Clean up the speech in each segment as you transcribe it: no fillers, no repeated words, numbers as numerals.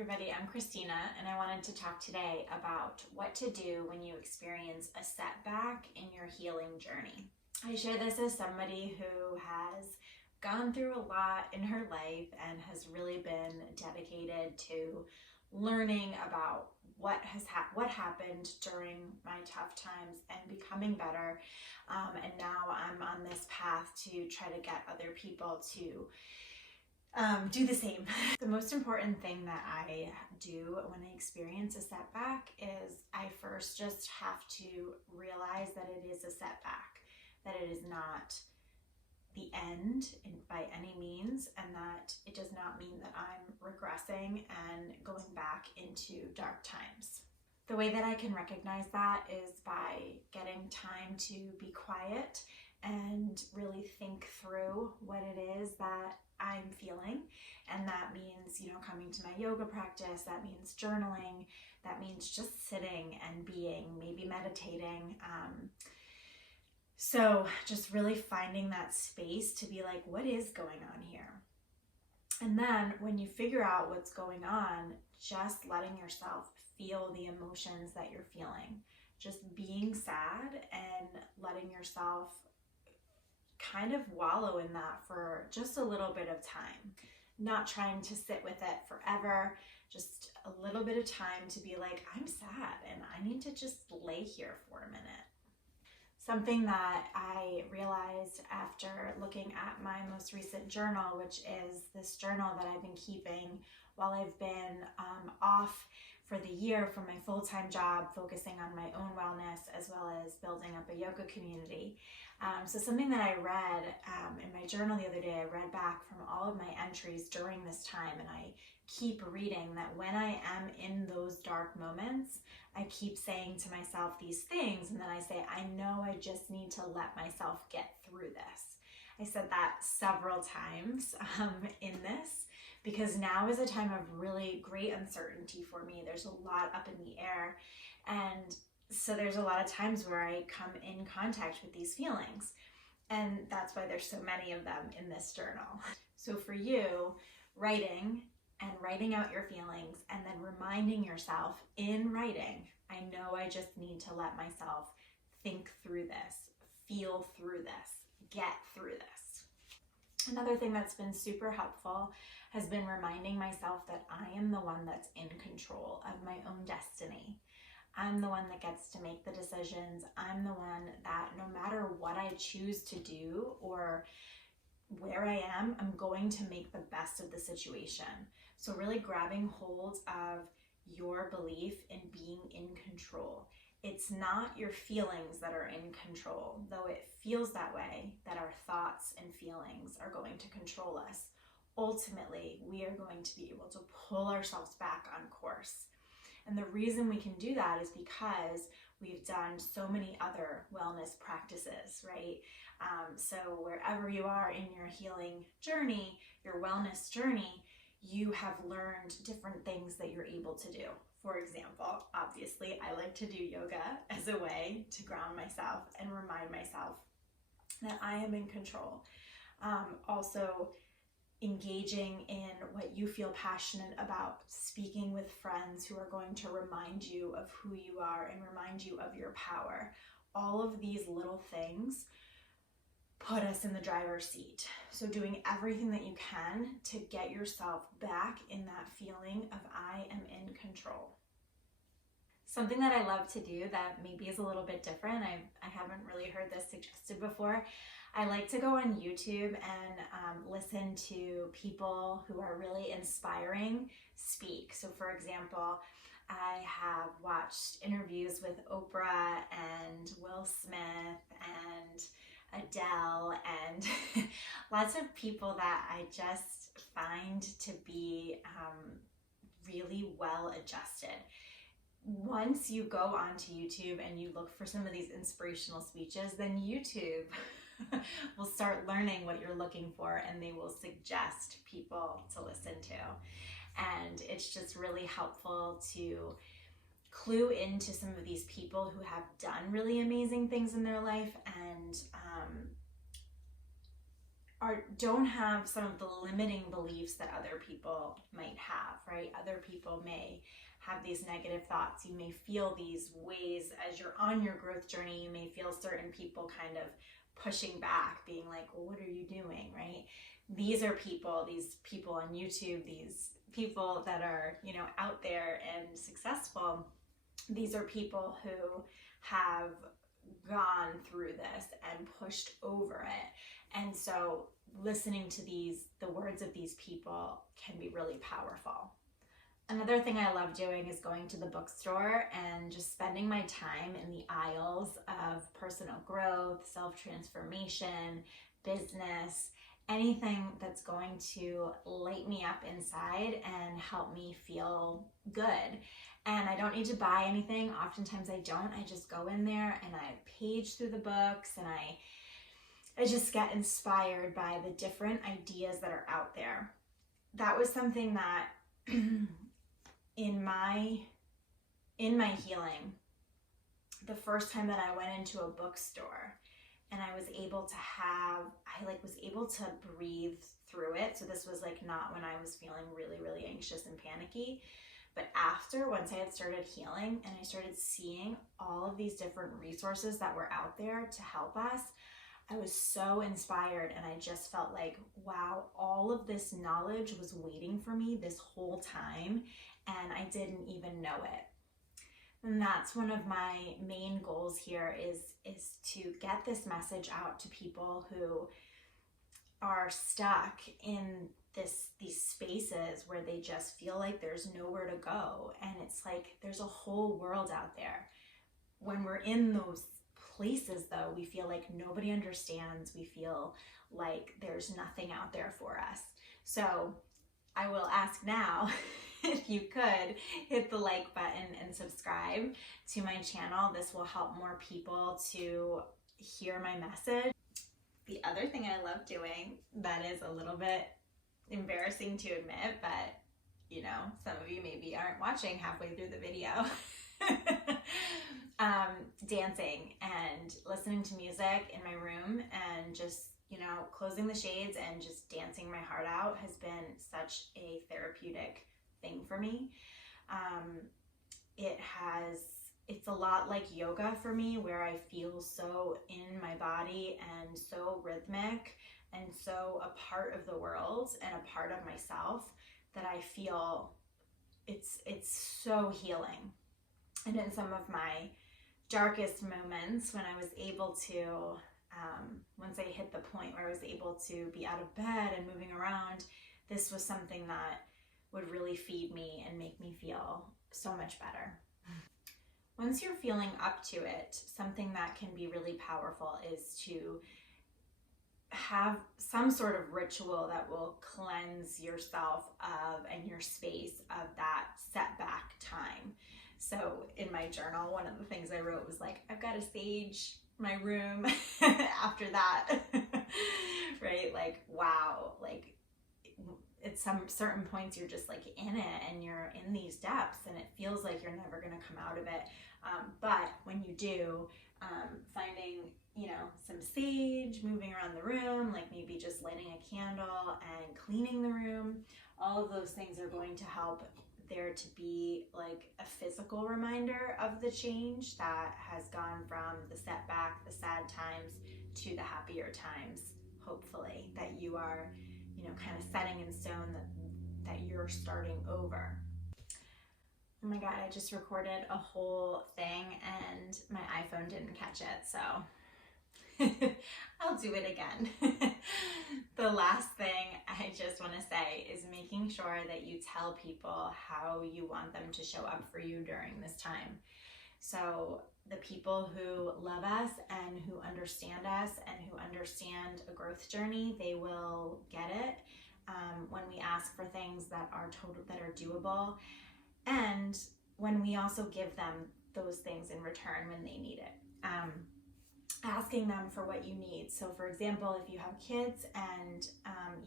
everybody, I'm Christina, and I wanted to talk today about what to do when you experience a setback in your healing journey. I share this as somebody who has gone through a lot in her life and has really been dedicated to learning about what happened during my tough times and becoming better. And now I'm on this path to try to get other people to do the same. The most important thing that I do when I experience a setback is I first just have to realize that it is a setback, that it is not the end by any means, and that it does not mean that I'm regressing and going back into dark times. The way that I can recognize that is by getting time to be quiet and really think through what it is that I'm feeling. And that means, coming to my yoga practice, that means journaling, that means just sitting and being, maybe meditating. So just really finding that space to be like, what is going on here? And then when you figure out what's going on, just letting yourself feel the emotions that you're feeling. Just being sad and letting yourself kind of wallow in that for just a little bit of time. Not trying to sit with it forever, just a little bit of time to be like, I'm sad and I need to just lay here for a minute. Something that I realized after looking at my most recent journal, which is this journal that I've been keeping while I've been off for the year from my full-time job, focusing on my own wellness as well as building up a yoga community. So something that I read in my journal the other day, I read back from all of my entries during this time, and I keep reading that when I am in those dark moments, I keep saying to myself these things, and then I say, I know I just need to let myself get through this. I said that several times in this, because now is a time of really great uncertainty for me. There's a lot up in the air, and so there's a lot of times where I come in contact with these feelings, and that's why there's so many of them in this journal. So for you, writing out your feelings and then reminding yourself in writing, I know I just need to let myself think through this, feel through this, get through this. Another thing that's been super helpful has been reminding myself that I am the one that's in control of my own destiny. I'm the one that gets to make the decisions. I'm the one that no matter what I choose to do or where I am, I'm going to make the best of the situation. So really grabbing hold of your belief in being in control. It's not your feelings that are in control, though it feels that way, that our thoughts and feelings are going to control us. Ultimately, we are going to be able to pull ourselves back on course. And the reason we can do that is because we've done so many other wellness practices, right? So wherever you are in your healing journey, your wellness journey, you have learned different things that you're able to do. For example, obviously, I like to do yoga as a way to ground myself and remind myself that I am in control. Also, engaging in what you feel passionate about, speaking with friends who are going to remind you of who you are and remind you of your power. All of these little things put us in the driver's seat. So doing everything that you can to get yourself back in that feeling of I am in control. Something that I love to do that maybe is a little bit different, I haven't really heard this suggested before, I like to go on YouTube and listen to people who are really inspiring speak. So for example, I have watched interviews with Oprah and Will Smith and Adele and lots of people that I just find to be really well adjusted. Once you go onto YouTube and you look for some of these inspirational speeches, then YouTube will start learning what you're looking for, and they will suggest people to listen to. And it's just really helpful to clue into some of these people who have done really amazing things in their life and don't have some of the limiting beliefs that other people might have, right? Other people may have these negative thoughts. You may feel these ways as you're on your growth journey. You may feel certain people kind of pushing back, being like, well, what are you doing, right? These people on YouTube, these people that are, out there and successful. These are people who have gone through this and pushed over it. And so listening to the words of these people can be really powerful. Another thing I love doing is going to the bookstore and just spending my time in the aisles of personal growth, self-transformation, business, anything that's going to light me up inside and help me feel good. And I don't need to buy anything. Oftentimes I don't. I just go in there and I page through the books, and I just get inspired by the different ideas that are out there. That was something that in my healing, the first time that I went into a bookstore and I was able to breathe through it. So this was not when I was feeling really, really anxious and panicky, but once I had started healing and I started seeing all of these different resources that were out there to help us, I was so inspired, and I just felt like, wow, all of this knowledge was waiting for me this whole time, and I didn't even know it. And that's one of my main goals here is to get this message out to people who are stuck in these spaces where they just feel like there's nowhere to go. And it's like there's a whole world out there. When we're in those places, though, we feel like nobody understands. We feel like there's nothing out there for us. So I will ask now if you could hit the like button and subscribe to my channel. This will help more people to hear my message. The other thing I love doing that is a little bit embarrassing to admit, but some of you maybe aren't watching halfway through the video. Dancing and listening to music in my room and just, closing the shades and just dancing my heart out has been such a therapeutic thing for me. It's a lot like yoga for me, where I feel so in my body and so rhythmic and so a part of the world and a part of myself that I feel it's so healing. And in some of my darkest moments, when I was able to, once I hit the point where I was able to be out of bed and moving around, this was something that would really feed me and make me feel so much better. Once you're feeling up to it, something that can be really powerful is to have some sort of ritual that will cleanse yourself of and your space of that setback time. So in my journal, one of the things I wrote was I've got to sage my room after that, right? Wow, at some certain points you're just in it and you're in these depths and it feels like you're never going to come out of it. But when you do, finding, some sage, moving around the room, maybe just lighting a candle and cleaning the room, all of those things are going to help there to be a physical reminder of the change that has gone from the setback, the sad times, to the happier times, hopefully, that you are, kind of setting in stone that you're starting over. Oh my God, I just recorded a whole thing and my iPhone didn't catch it, so I'll do it again. The last thing I just want to say is making sure that you tell people how you want them to show up for you during this time. So the people who love us and who understand us and who understand a growth journey, they will get it when we ask for things that are doable, and when we also give them those things in return when they need it. Asking them for what you need. So for example, if you have kids and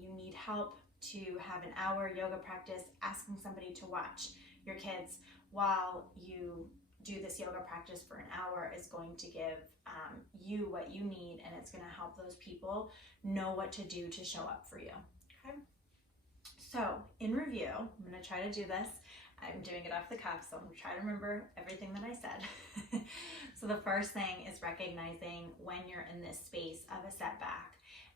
you need help to have an hour yoga practice, asking somebody to watch your kids while you do this yoga practice for an hour is going to give you what you need, and it's going to help those people know what to do to show up for you. Okay. So in review, I'm going to try to do this. I'm doing it off the cuff, so I'm going to try to remember everything that I said. So the first thing is recognizing when you're in this space of a setback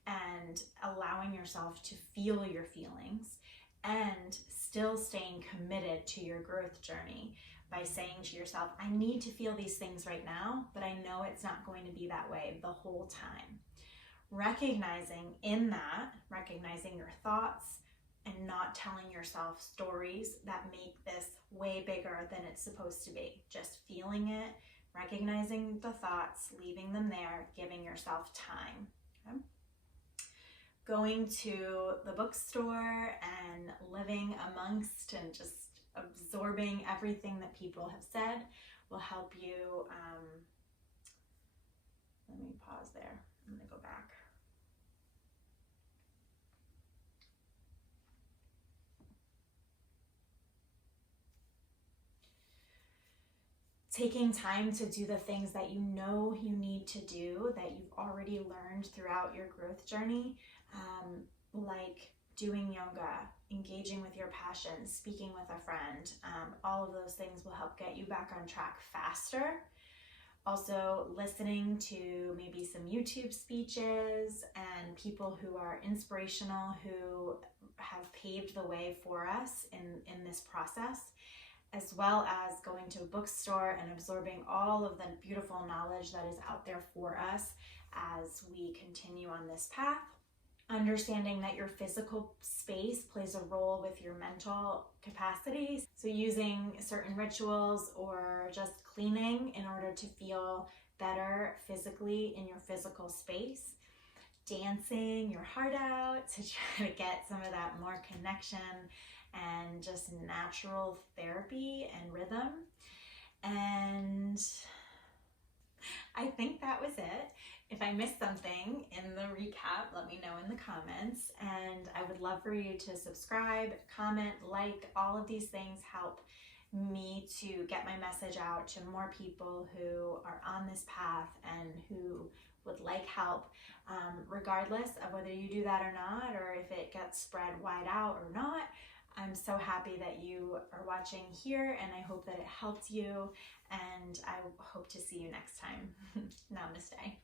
and allowing yourself to feel your feelings and still staying committed to your growth journey by saying to yourself, I need to feel these things right now, but I know it's not going to be that way the whole time. Recognizing in that, recognizing your thoughts, and not telling yourself stories that make this way bigger than it's supposed to be. Just feeling it, recognizing the thoughts, leaving them there, giving yourself time. Okay? Going to the bookstore and living amongst and just absorbing everything that people have said will help you. Let me pause there. I'm going to go back. Taking time to do the things that you know you need to do, that you've already learned throughout your growth journey, like doing yoga, engaging with your passion, speaking with a friend. All of those things will help get you back on track faster. Also, listening to maybe some YouTube speeches and people who are inspirational, who have paved the way for us in this process, as well as going to a bookstore and absorbing all of the beautiful knowledge that is out there for us as we continue on this path. Understanding that your physical space plays a role with your mental capacities. So using certain rituals or just cleaning in order to feel better physically in your physical space. Dancing your heart out to try to get some of that more connection and just natural therapy and rhythm. And I think that was it. If I missed something in the recap, let me know in the comments. And I would love for you to subscribe, comment, like. All of these things help me to get my message out to more people who are on this path and who would like help, regardless of whether you do that or not, or if it gets spread wide out or not. I'm so happy that you are watching here, and I hope that it helped you, and I hope to see you next time. Namaste.